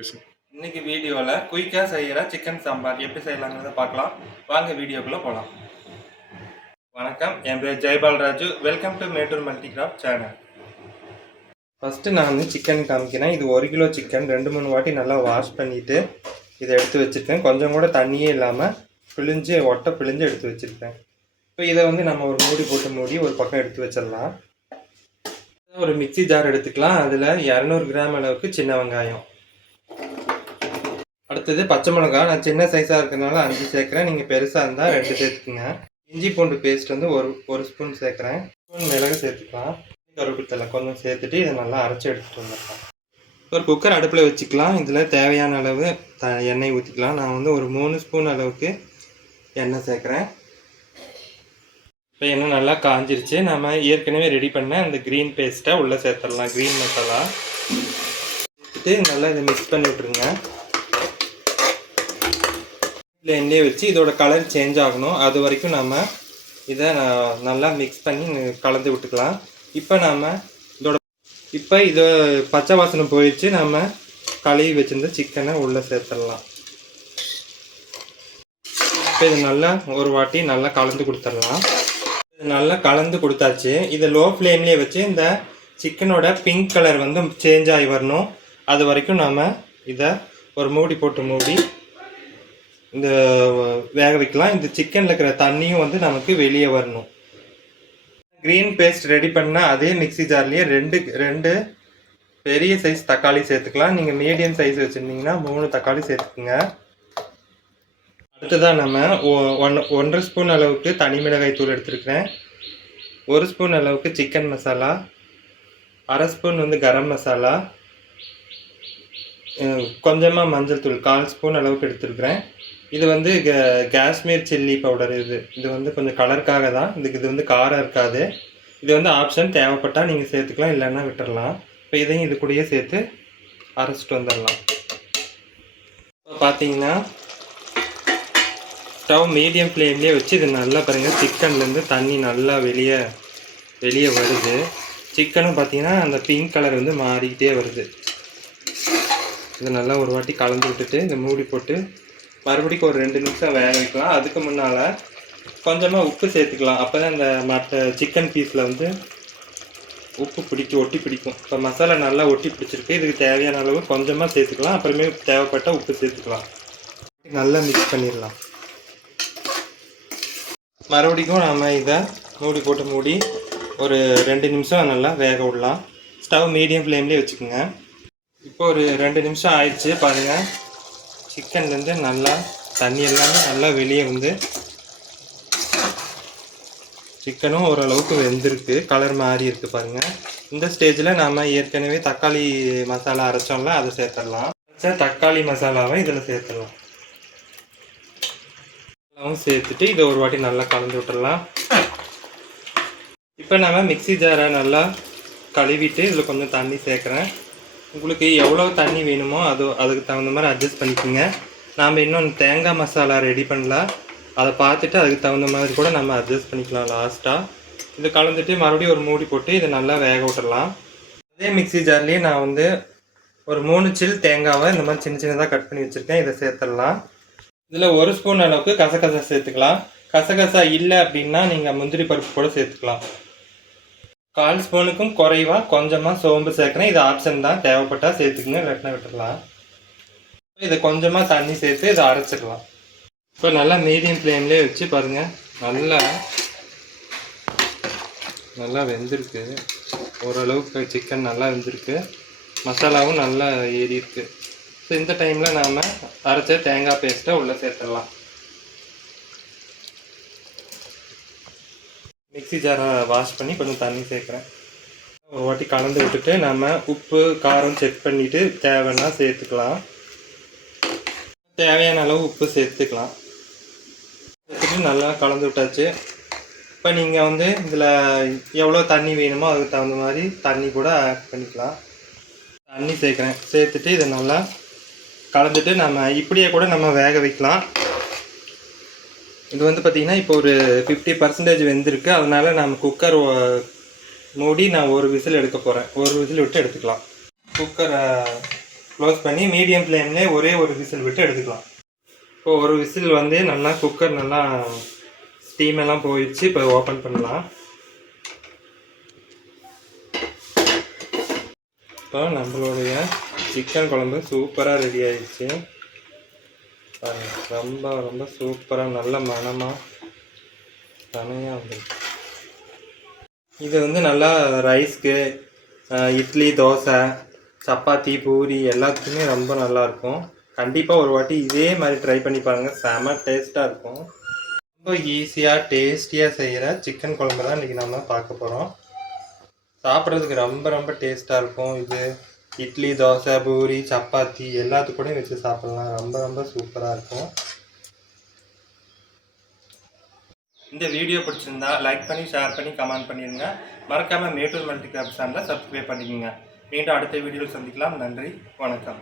இன்னைக்கு வீடியோவில் குயிக்காக செய்கிற சிக்கன் சாம்பார் எப்படி செய்யலாங்கிறத பார்க்கலாம். வாங்க வீடியோக்குள்ளே போகலாம் வணக்கம் என் பேர் Jaipalraju welcome to Mettur multicraft channel first நான் வந்து சிக்கன் காமிக்கிறேன். இது ஒரு கிலோ சிக்கன் ரெண்டு மூணு வாட்டி நல்லா வாஷ் பண்ணிவிட்டு இதை எடுத்து வச்சுருக்கேன். கொஞ்சம் கூட தண்ணியே இல்லாமல் பிழிஞ்சு ஒட்டை பிழிஞ்சு எடுத்து வச்சுருக்கேன். இப்போ இதை வந்து நம்ம ஒரு மூடி போட்டு மூடி ஒரு பக்கம் எடுத்து வச்சிடலாம். ஒரு மிக்ஸி ஜார் எடுத்துக்கலாம். அதில் இரநூறு கிராம் அளவுக்கு சின்ன வெங்காயம். அடுத்தது பச்சை மிளகா நான் சின்ன சைஸாக இருக்கிறதுனால அஞ்சு சேர்க்குறேன். நீங்கள் பெருசாக இருந்தால் ரெண்டு சேர்த்துக்குங்க. இஞ்சி பூண்டு பேஸ்ட் வந்து ஒரு ஒரு ஸ்பூன் சேர்க்குறேன். ஸ்பூன் மிளகு சேர்த்துக்கலாம். கருப்பித்தலை கொஞ்சம் சேர்த்துட்டு இதை நல்லா அரைச்சி எடுத்துகிட்டு வந்துடலாம். ஒரு குக்கர் அடுப்பில் வச்சுக்கலாம். இதில் தேவையான அளவு த எண்ணெய் ஊற்றிக்கலாம் நான் வந்து ஒரு மூணு ஸ்பூன் அளவுக்கு எண்ணெய் சேர்க்குறேன். இப்போ எண்ணெய் நல்லா காஞ்சிருச்சு. நம்ம ஏற்கனவே ரெடி பண்ண அந்த க்ரீன் பேஸ்ட்டை உள்ளே சேர்த்துடலாம். க்ரீன் மசாலா சேர்த்துட்டு நல்லா இதை மிக்ஸ் பண்ணி விட்ருங்க எண்ணெயை வச்சு இதோட கலர் சேஞ்ச் ஆகணும். அது வரைக்கும் நம்ம இதை நல்லா மிக்ஸ் பண்ணி கலந்து விட்டுக்கலாம். இப்போ நாம் இதோட இப்போ இது பச்சை வாசனை போயிடுச்சு. நம்ம கழுவி வச்சுருந்த சிக்கனை உள்ளே சேர்த்துடலாம். இப்போ இது நல்லா ஒரு வாட்டி நல்லா கலந்து கொடுத்துடலாம். இது நல்லா கலந்து கொடுத்தாச்சு. இதை லோ ஃப்ளேம்லேயே வச்சு இந்த சிக்கனோட பிங்க் கலர் வந்து சேஞ்ச் ஆகி வரணும். அது வரைக்கும் நாம் இதை ஒரு மூடி போட்டு மூடி இந்த வேக வைக்கலாம். இந்த சிக்கனில் இருக்கிற தண்ணியும் வந்து நமக்கு வெளியே வரணும். க்ரீன் பேஸ்ட் ரெடி பண்ணால் அதே மிக்ஸி ஜார்லேயே ரெண்டு ரெண்டு பெரிய சைஸ் தக்காளி சேர்த்துக்கலாம். நீங்கள் மீடியம் சைஸ் வச்சுருந்தீங்கன்னா மூணு தக்காளி சேர்த்துக்குங்க. அடுத்ததாக நம்ம ஒ- ஒன் ஒன்றரை ஸ்பூன் அளவுக்கு தனி மிளகாய் தூள் எடுத்துருக்கிறேன். ஒரு ஸ்பூன் அளவுக்கு சிக்கன் மசாலா அரை ஸ்பூன் வந்து கரம் மசாலா கொஞ்சமாக மஞ்சள் தூள் கால் ஸ்பூன் அளவுக்கு எடுத்துருக்கிறேன். இது வந்து காஷ்மீர் சில்லி பவுடர் இது. இது வந்து கொஞ்சம் கலருக்காக தான். இதுக்கு இது வந்து காரம் இருக்காது. இது வந்து ஆப்ஷன் தேவைப்பட்டால் நீங்கள் சேர்த்துக்கலாம் இல்லைன்னா விட்டுடலாம் இப்போ இதையும் இது கூடயே சேர்த்து அரைச்சிட்டு வந்துடலாம். இப்போ பார்த்தீங்கன்னா ஸ்டவ் மீடியம் ஃப்ளேம்லேயே வச்சு இது நல்லா பாருங்கள் சிக்கன்லேருந்து தண்ணி நல்லா வெளியே வெளியே வருது. சிக்கனும் பார்த்தீங்கன்னா அந்த பிங்க் கலர் வந்து மாறிக்கிட்டே வருது. இது நல்லா ஒரு வாட்டி கலந்து விட்டுட்டு இந்த மூடி போட்டு மறுபடியும் ஒரு ரெண்டு நிமிஷம் வேக வைக்கலாம். அதுக்கு முன்னால் கொஞ்சமாக உப்பு சேர்த்துக்கலாம். அப்போ தான் இந்த மற்ற சிக்கன் பீஸில் வந்து உப்பு பிடிக்கும் ஒட்டி பிடிக்கும். இப்போ மசாலா நல்லா ஒட்டி பிடிச்சிருக்கு. இதுக்கு தேவையான அளவு கொஞ்சமாக சேர்த்துக்கலாம். அப்புறமே தேவைப்பட்டால் உப்பு சேர்த்துக்கலாம். நல்லா மிக்ஸ் பண்ணிடலாம். மறுபடியும் நாம் இதை மூடி போட்டு மூடி ஒரு ரெண்டு நிமிஷம் நல்லா வேக விடலாம். ஸ்டவ் மீடியம் ஃப்ளேம்லேயே வச்சுக்கோங்க. இப்போ ஒரு ரெண்டு நிமிஷம் ஆயிடுச்சு பாருங்கள் சிக்கன்லேருந்து நல்லா தண்ணி எல்லாமே நல்லா வெளியே வந்து சிக்கனும் ஓரளவுக்கு வெந்திருக்கு. கலர் மாறி இருக்கு பாருங்கள் இந்த ஸ்டேஜில் நாம் ஏற்கனவே தக்காளி மசாலா அரைச்சோம்ல அதை சேர்த்துடலாம். தக்காளி மசாலாவை இதில் சேர்த்துடலாம். அதெல்லாம் சேர்த்துட்டு இதை ஒரு வாட்டி நல்லா கலந்து விட்டுடலாம். இப்போ நம்ம மிக்ஸி ஜாரை நல்லா கழுவிட்டு இதில் கொஞ்சம் தண்ணி சேர்க்குறேன். உங்களுக்கு எவ்வளோ தண்ணி வேணுமோ அது அதுக்கு தகுந்த மாதிரி அட்ஜஸ்ட் பண்ணிக்கோங்க. நாம் இன்னும் தேங்காய் மசாலா ரெடி பண்ணலாம். அதை பார்த்துட்டு அதுக்கு தகுந்த மாதிரி கூட நம்ம அட்ஜஸ்ட் பண்ணிக்கலாம் லாஸ்ட்டாக இது கலந்துட்டு மறுபடியும் ஒரு மூடி போட்டு இதை நல்லா வேக விட்டுறலாம். அதே மிக்சி ஜார்லேயே நான் வந்து ஒரு மூணு சில் தேங்காவை இந்த மாதிரி சின்ன சின்னதாக கட் பண்ணி வச்சுருக்கேன். இதை சேர்த்துடலாம். இதில் ஒரு ஸ்பூன் அளவுக்கு கசகசா சேர்த்துக்கலாம். கசகசா இல்லை அப்படின்னா நீங்கள் முந்திரி பருப்பு கூட சேர்த்துக்கலாம். கால் ஸ்பூனுக்கும் குறைவா கொஞ்சமாக சோம்பு சேர்க்குறேன் இது ஆப்ஷன் தான். தேவைப்பட்டால் சேர்த்துக்குங்க. இல்லாட்டினா விட்டுடலாம் இதை கொஞ்சமாக தண்ணி சேர்த்து இதை அரைச்சிடலாம். இப்போ நல்லா மீடியம் ஃப்ளேம்லேயே வச்சு பாருங்கள் நல்லா நல்லா வெந்திருக்கு. ஓரளவுக்கு சிக்கன் நல்லா வெந்திருக்கு. மசாலாவும் நல்லா ஏறி இருக்குது ஸோ இந்த டைமில் நாம் அரைச்ச தேங்காய் பேஸ்ட்டை உள்ளே சேர்த்துடலாம். மிக்ஸி ஜாரை வாஷ் பண்ணி கொஞ்சம் தண்ணி சேர்க்குறேன். ஒரு வாட்டி கலந்து விட்டுட்டு நம்ம உப்பு காரம் செக் பண்ணிவிட்டு தேவைன்னா சேர்த்துக்கலாம். தேவையான அளவு உப்பு சேர்த்துக்கலாம். சேர்த்துட்டு நல்லா கலந்து விட்டாச்சு. இப்போ நீங்கள் வந்து இதில் எவ்வளோ தண்ணி வேணுமோ அதுக்கு தகுந்த மாதிரி தண்ணி கூட ஆட் பண்ணிக்கலாம். தண்ணி சேர்க்குறேன். சேர்த்துட்டு இதை நல்லா கலந்துட்டு நம்ம இப்படியே கூட நம்ம வேக வைக்கலாம். இது வந்து பார்த்திங்கன்னா இப்போ ஒரு ஃபிஃப்டி பர்சன்டேஜ் வெந்திருக்கு. அதனால நம்ம குக்கர் மூடி நான் ஒரு விசில் எடுக்க போகிறேன் ஒரு விசில் விட்டு எடுத்துக்கலாம். குக்கரை க்ளோஸ் பண்ணி மீடியம் ஃப்ளேம்லே ஒரே ஒரு விசில் விட்டு எடுத்துக்கலாம். இப்போ ஒரு விசில் வந்து நல்லா குக்கர் நல்லா ஸ்டீம் எல்லாம் போயிடுச்சு. இப்போ ஓப்பன் பண்ணலாம். இப்போ நம்மளுடைய சிக்கன் குழம்பு சூப்பராக ரெடி ஆயிடுச்சு. ரொம்ப ரொம்ப சூப்பராக நல்ல மணமாக செமையாக வந்துருக்கு இது வந்து நல்லா ரைஸ்க்கு இட்லி தோசை சப்பாத்தி பூரி எல்லாத்துக்குமே ரொம்ப நல்லா இருக்கும். கண்டிப்பாக ஒரு வாட்டி இதே மாதிரி ட்ரை பண்ணி பாருங்கள் செம டேஸ்ட்டாக இருக்கும். ரொம்ப ஈஸியாக டேஸ்டியாக செய்கிற சிக்கன் குழம்பு தான் இன்றைக்கி நம்ம பார்க்க போகிறோம் சாப்பிட்றதுக்கு ரொம்ப ரொம்ப டேஸ்ட்டாக இருக்கும் இது. இட்லி தோசை பூரி சப்பாத்தி எல்லாத்துக்கூடையும் வச்சு சாப்பிட்லாம். ரொம்ப ரொம்ப சூப்பராக இருக்கும். இந்த வீடியோ பிடிச்சிருந்தா லைக் பண்ணி ஷேர் பண்ணி கமெண்ட் பண்ணிடுங்க மறக்காமல் மேட்டூர் மல்டி கேப் சேனலை சப்ஸ்கிரைப் பண்ணிக்கோங்க. மீண்டும் அடுத்த வீடியோவில் சந்திக்கலாம். நன்றி வணக்கம்.